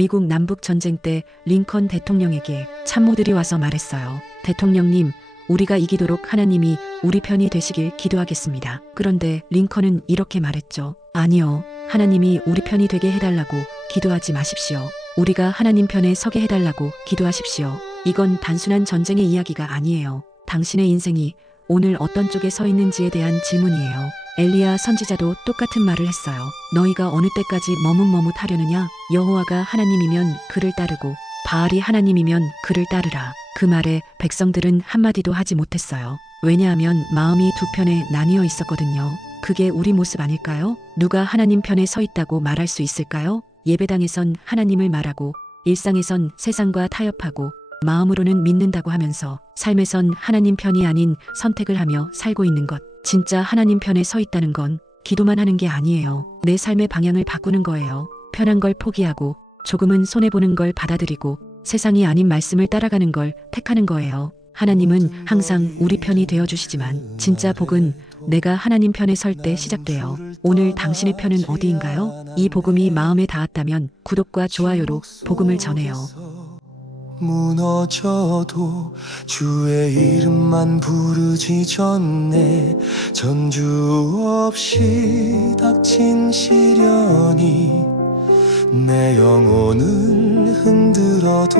미국 남북 전쟁 때 링컨 대통령에게 참모들이 와서 말했어요. 대통령님, 우리가 이기도록 하나님이 우리 편이 되시길 기도하겠습니다. 그런데 링컨은 이렇게 말했죠. 아니요. 하나님이 우리 편이 되게 해달라고 기도하지 마십시오. 우리가 하나님 편에 서게 해달라고 기도하십시오. 이건 단순한 전쟁의 이야기가 아니에요. 당신의 인생이 오늘 어떤 쪽에 서 있는지에 대한 질문이에요. 엘리야 선지자도 똑같은 말을 했어요. 너희가 어느 때까지 머뭇머뭇하려느냐? 여호와가 하나님이면 그를 따르고 바알이 하나님이면 그를 따르라. 그 말에 백성들은 한마디도 하지 못했어요. 왜냐하면 마음이 두 편에 나뉘어 있었거든요. 그게 우리 모습 아닐까요? 누가 하나님 편에 서 있다고 말할 수 있을까요? 예배당에선 하나님을 말하고 일상에선 세상과 타협하고 마음으로는 믿는다고 하면서 삶에선 하나님 편이 아닌 선택을 하며 살고 있는 것. 진짜 하나님 편에 서 있다는 건 기도만 하는 게 아니에요. 내 삶의 방향을 바꾸는 거예요. 편한 걸 포기하고 조금은 손해보는 걸 받아들이고 세상이 아닌 말씀을 따라가는 걸 택하는 거예요. 하나님은 항상 우리 편이 되어주시지만 진짜 복은 내가 하나님 편에 설 때 시작돼요. 오늘 당신의 편은 어디인가요? 이 복음이 마음에 닿았다면 구독과 좋아요로 복음을 전해요. 무너져도 주의 이름만 전에 전주 없이 닥친 시련이 내 영혼을 흔들어도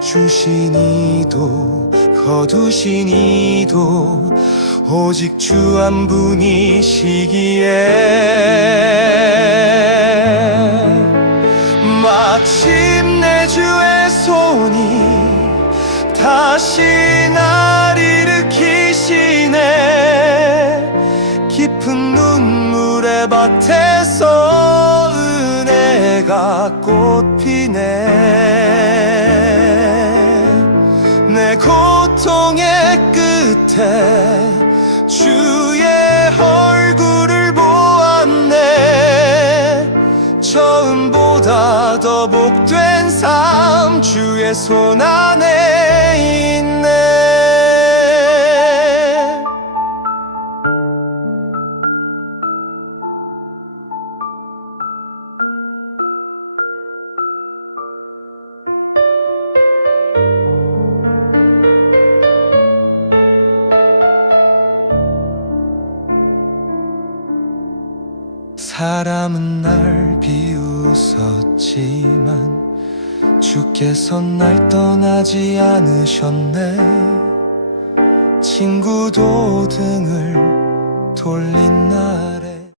주신 이도 거두신 이도 오직 주 한 분이시기에 마침내 주의 손이 다시 날 밭에서 은혜가 꽃피네. 내 고통의 끝에 주의 얼굴을 보았네. 처음보다 더 복된 삶 주의 손 안에 사람은 날 비웃었지만 주께서 날 떠나지 않으셨네. 친구도 등을 돌린 날에